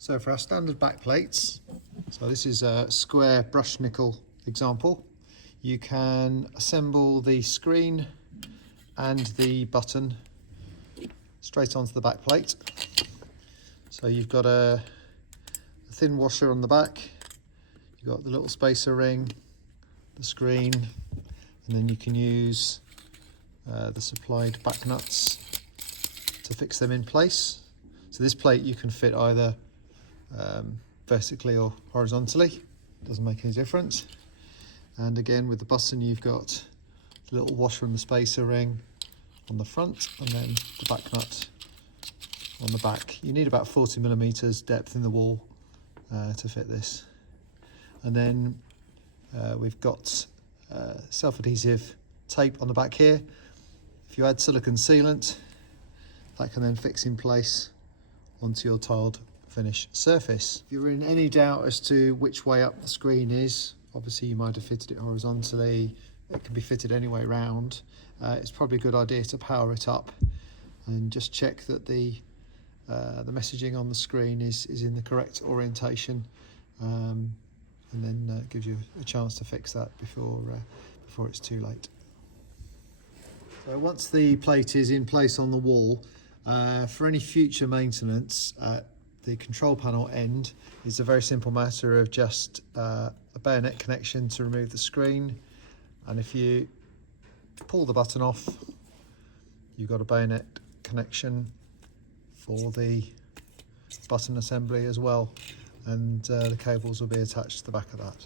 So for our standard back plates, so this is a square brushed nickel example. You can assemble the screen and the button straight onto the back plate. So you've got a thin washer on the back, you've got the little spacer ring, the screen, and then you can use the supplied back nuts to fix them in place. So this plate you can fit either vertically or horizontally, doesn't make any difference. And again with the button you've got the little washer and the spacer ring on the front, and then the back nut on the back. You need about 40mm depth in the wall to fit this. And then we've got self-adhesive tape on the back here. If you add silicone sealant, that can then fix in place onto your tiled finish surface. If you're in any doubt as to which way up the screen is, obviously you might have fitted it horizontally, it can be fitted any way round. It's probably a good idea to power it up and just check that the messaging on the screen is in the correct orientation, and then gives you a chance to fix that before it's too late. So once the plate is in place on the wall, for any future maintenance, the control panel end is a very simple matter of just a bayonet connection to remove the screen, and if you pull the button off, you've got a bayonet connection for the button assembly as well, and the cables will be attached to the back of that.